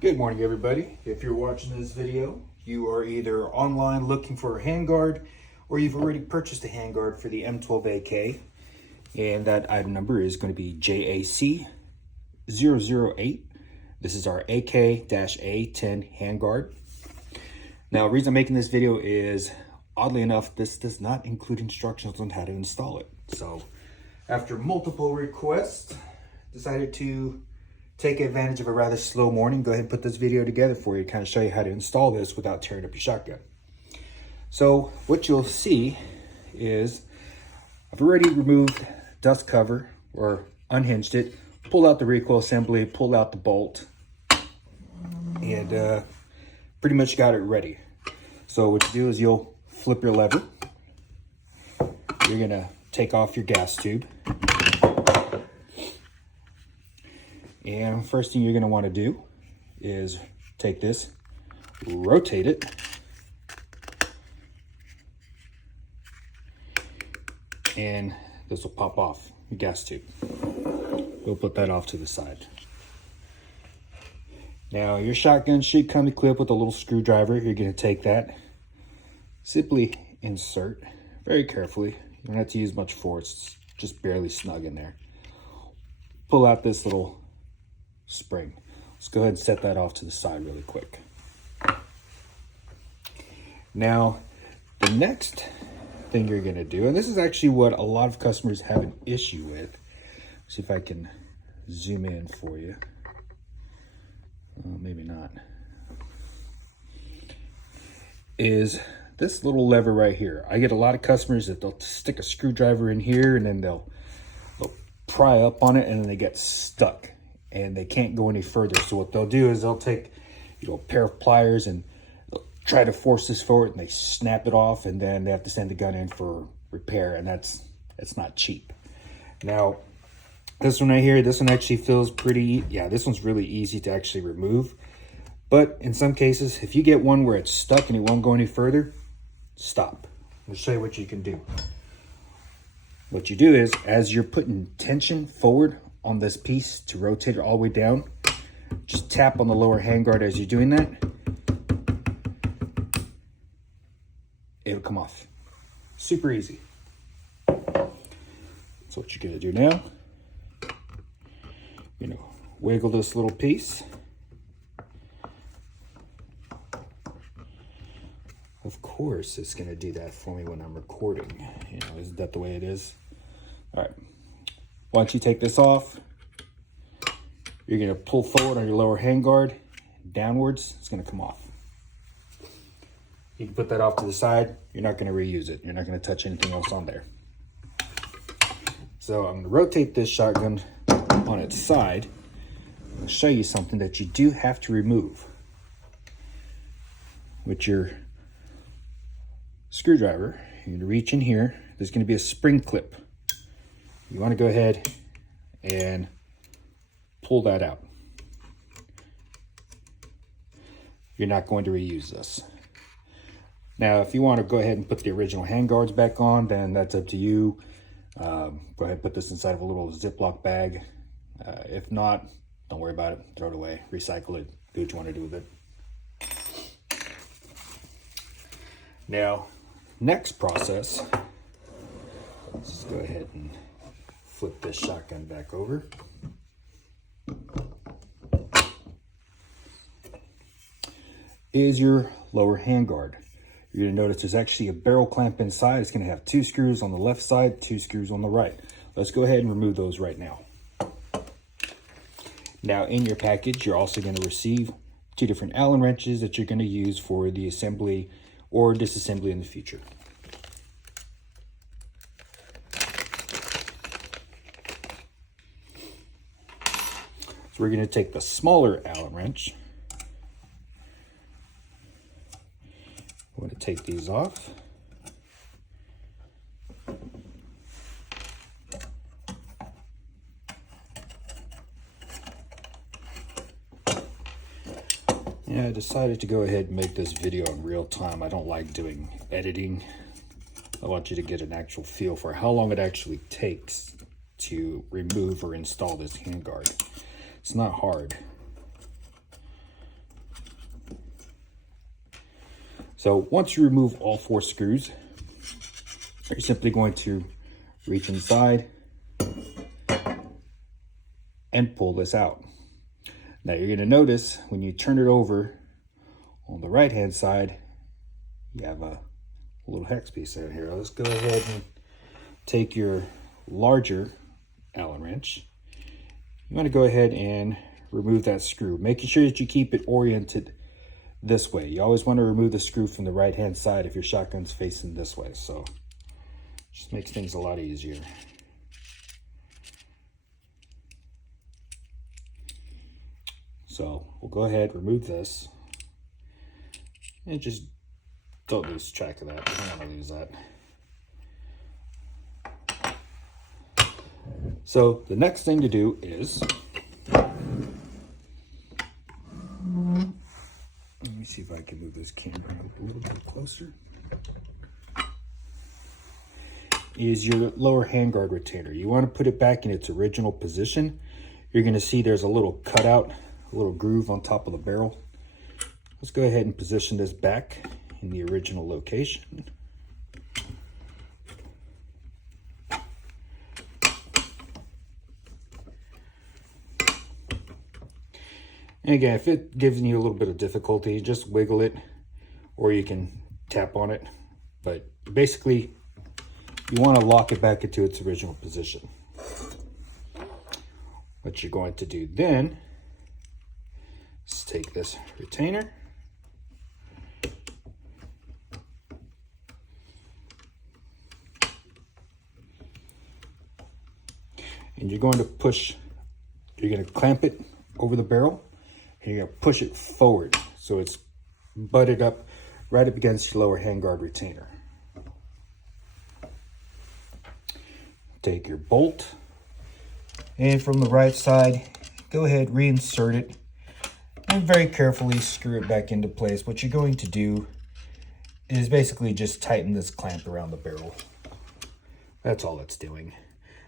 Good morning, everybody. If you're watching this video, you are either online looking for a handguard or you've already purchased a handguard for the M12AK, and that item number is going to be JAC 008. This is our AK-A10 handguard. Now, the reason I'm making this video is, oddly enough, this does not include instructions on how to install it. So, after multiple requests, decided to take advantage of a rather slow morning, go ahead and put this video together for you, kind of show you how to install this without tearing up your shotgun. So what you'll see is I've already removed dust cover or unhinged it, pulled out the recoil assembly, pulled out the bolt, and pretty much got it ready. So what you do is you'll flip your lever. You're gonna take off your gas tube. And first thing you're going to want to do is take this, rotate it, and this will pop off your gas tube. We'll put that off to the side. Now your shotgun should come equipped with a little screwdriver. You're going to take that, simply insert very carefully. You don't have to use much force, it's just barely snug in there. Pull out this little spring. Let's go ahead and set that off to the side really quick. Now, the next thing you're going to do, and this is actually what a lot of customers have an issue with. Let's see if I can zoom in for you. Maybe not. Is this little lever right here. I get a lot of customers that they'll stick a screwdriver in here and then they'll pry up on it and then they get stuck and they can't go any further. So what they'll do is they'll take, a pair of pliers and they'll try to force this forward and they snap it off, and then they have to send the gun in for repair, and that's not cheap. Now, this one right here, this one actually feels pretty, this one's really easy to actually remove. But in some cases, if you get one where it's stuck and it won't go any further, stop. I'll show you what you can do. What you do is, as you're putting tension forward on this piece to rotate it all the way down, just tap on the lower handguard as you're doing that. It'll come off. Super easy. So what you're gonna do now, wiggle this little piece. Of course it's gonna do that for me when I'm recording. Isn't that the way it is? All right. Once you take this off, you're going to pull forward on your lower handguard, downwards, it's going to come off. You can put that off to the side. You're not going to reuse it. You're not going to touch anything else on there. So I'm going to rotate this shotgun on its side. I'm going to show you something that you do have to remove with your screwdriver. You're going to reach in here. There's going to be a spring clip. You want to go ahead and pull that out. You're not going to reuse this. Now, if you want to go ahead and put the original handguards back on, then that's up to you. Go ahead and put this inside of a little Ziploc bag. If not, don't worry about it. Throw it away. Recycle it. Do what you want to do with it. Now, next process. Let's go ahead and flip this shotgun back over. Is your lower handguard. You're going to notice there's actually a barrel clamp inside. It's going to have 2 screws on the left side, 2 screws on the right. Let's go ahead and remove those right now. Now, in your package, you're also going to receive 2 different Allen wrenches that you're going to use for the assembly or disassembly in the future. We're going to take the smaller Allen wrench. I'm going to take these off. Yeah, I decided to go ahead and make this video in real time. I don't like doing editing. I want you to get an actual feel for how long it actually takes to remove or install this handguard. It's not hard. So once you remove all 4 screws, you're simply going to reach inside and pull this out. Now you're going to notice when you turn it over on the right hand side, you have a little hex piece in here. Let's go ahead and take your larger Allen wrench. You want to go ahead and remove that screw, making sure that you keep it oriented this way. You always want to remove the screw from the right hand side if your shotgun's facing this way. So just makes things a lot easier. So we'll go ahead, remove this, and just don't lose track of that. I don't want to lose that. So the next thing to do is, let me see if I can move this camera up a little bit closer, is your lower handguard retainer. You want to put it back in its original position. You're going to see there's a little cutout, a little groove on top of the barrel. Let's go ahead and position this back in the original location. And again, if it gives you a little bit of difficulty, just wiggle it, or you can tap on it. But basically, you want to lock it back into its original position. What you're going to do then is take this retainer, and you're going to clamp it over the barrel, and you're going to push it forward so it's butted up right up against your lower handguard retainer. Take your bolt, and from the right side, go ahead, reinsert it, and very carefully screw it back into place. What you're going to do is basically just tighten this clamp around the barrel. That's all it's doing.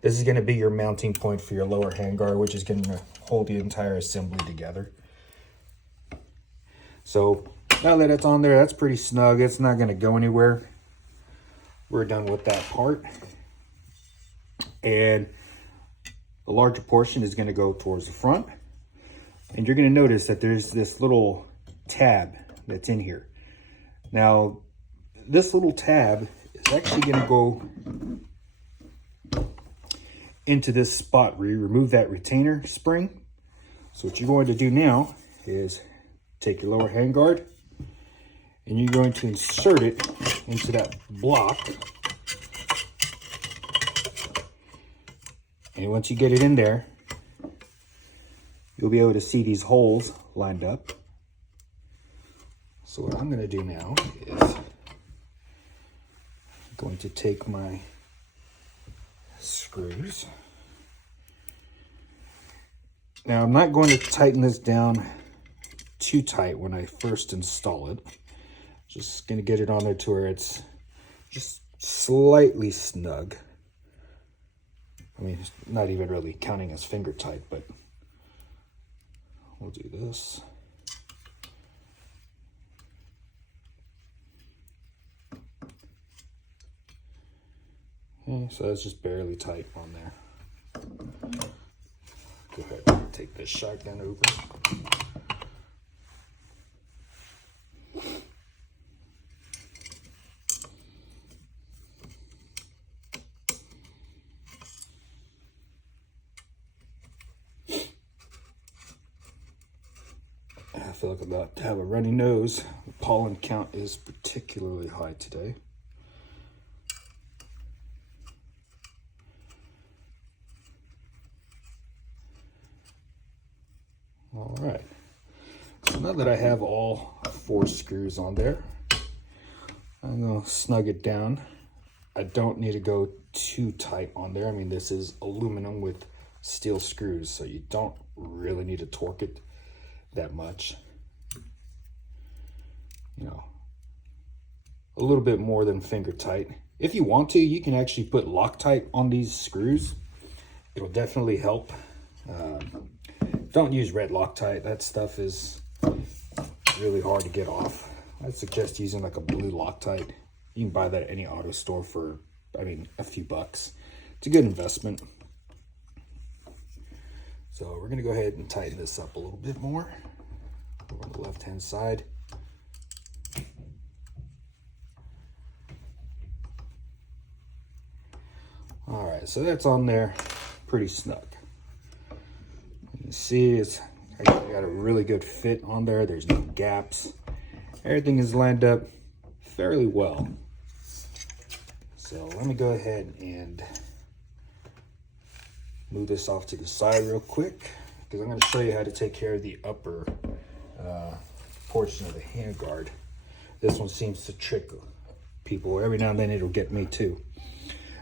This is going to be your mounting point for your lower handguard, which is going to hold the entire assembly together. So now that it's on there, that's pretty snug. It's not going to go anywhere. We're done with that part. And the larger portion is going to go towards the front. And you're going to notice that there's this little tab that's in here. Now, this little tab is actually going to go into this spot where you remove that retainer spring. So what you're going to do now is take your lower handguard, and you're going to insert it into that block. And once you get it in there, you'll be able to see these holes lined up. So what I'm going to do now is I'm going to take my screws. Now I'm not going to tighten this down too tight when I first install it. Just going to get it on there to where it's just slightly snug. I mean, it's not even really counting as finger tight, but we'll do this. Okay, so that's just barely tight on there. Go ahead and take this shotgun over. I feel like I'm about to have a runny nose. The pollen count is particularly high today. All right, so now that I have all 4 screws on there, I'm gonna snug it down. I don't need to go too tight on there. I mean, this is aluminum with steel screws, so you don't really need to torque it that much. You know, a little bit more than finger tight. If you want to, you can actually put Loctite on these screws. It'll definitely help. Don't use red Loctite. That stuff is really hard to get off I'd suggest using like a blue Loctite. You can buy that at any auto store for, I mean, a few bucks. It's a good investment. So we're gonna go ahead and tighten this up a little bit more. Over on the left-hand side. All right, so that's on there pretty snug. You can see I got a really good fit on there. There's no gaps. Everything is lined up fairly well. So let me go ahead and move this off to the side real quick, because I'm going to show you how to take care of the upper portion of the handguard. This one seems to trick people. Every now and then it'll get me too.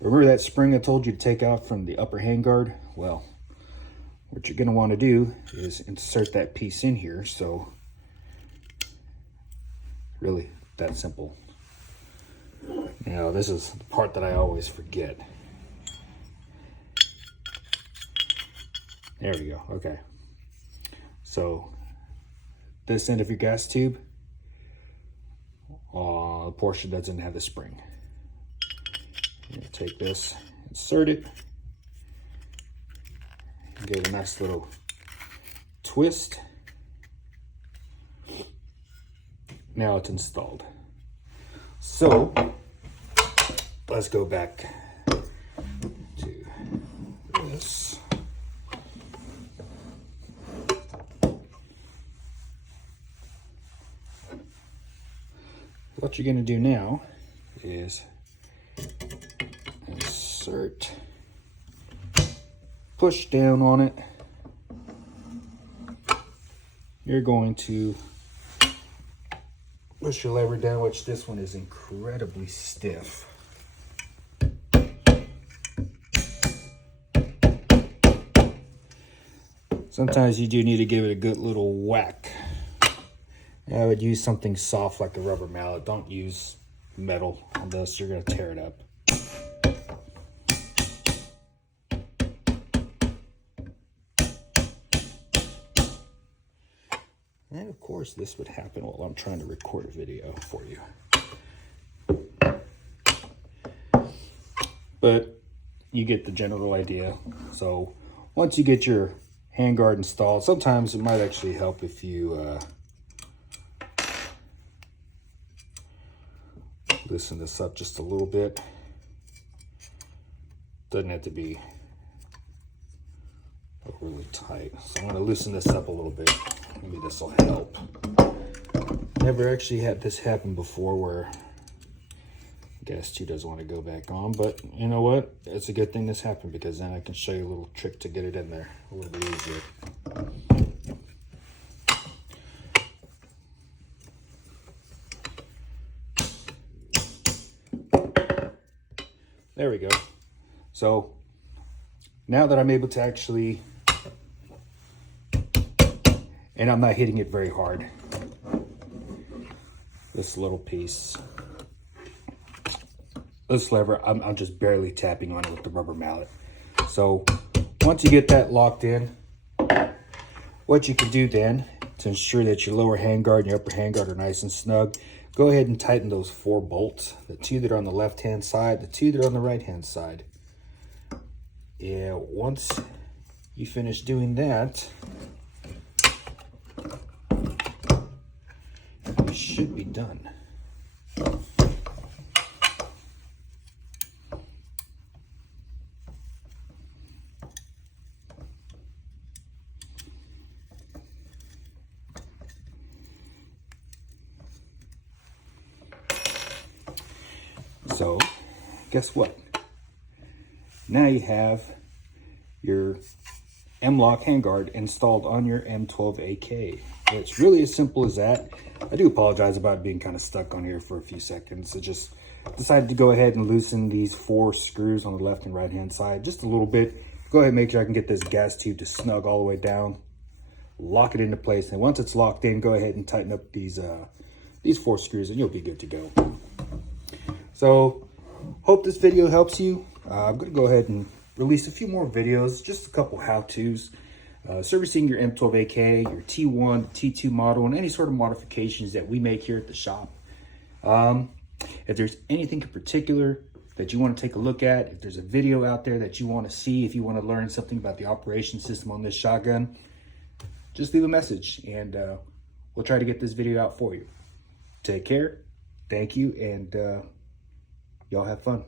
Remember that spring I told you to take out from the upper handguard? Well, what you're going to want to do is insert that piece in here. So really that simple. Now this is the part that I always forget. There we go. Okay. So this end of your gas tube, the portion that doesn't have the spring. You take this, insert it, get a nice little twist. Now it's installed. So let's go back to this. What you're going to do now is insert, push down on it. You're going to push your lever down, which this one is incredibly stiff. Sometimes you do need to give it a good little whack. I would use something soft like a rubber mallet. Don't use metal on this, you're going to tear it up. And of course this would happen while I'm trying to record a video for you. But you get the general idea. So once you get your handguard installed, sometimes it might actually help if you loosen this up just a little bit. Doesn't have to be really tight. So I'm going to loosen this up a little bit. Maybe this will help. Never actually had this happen before where gas tube doesn't want to go back on, but you know what? It's a good thing this happened, because then I can show you a little trick to get it in there a little bit easier. There we go. So now that I'm able to actually, and I'm not hitting it very hard, this little piece, this lever, I'm just barely tapping on it with the rubber mallet. So once you get that locked in, what you can do then to ensure that your lower handguard and your upper handguard are nice and snug, go ahead and tighten those 4 bolts, the 2 that are on the left hand side, the 2 that are on the right hand side. Yeah, once you finish doing that, you should be done. So, guess what? Now you have your M-LOK handguard installed on your M12AK. It's really as simple as that. I do apologize about being kind of stuck on here for a few seconds. I just decided to go ahead and loosen these 4 screws on the left and right hand side just a little bit. Go ahead and make sure I can get this gas tube to snug all the way down. Lock it into place, and once it's locked in, go ahead and tighten up these 4 screws and you'll be good to go. So, hope this video helps you. I'm going to go ahead and release a few more videos, just a couple how-tos. servicing your M12AK, your T1, T2 model, and any sort of modifications that we make here at the shop. If there's anything in particular that you want to take a look at, if there's a video out there that you want to see, if you want to learn something about the operation system on this shotgun, just leave a message and we'll try to get this video out for you. Take care, thank you, and y'all have fun.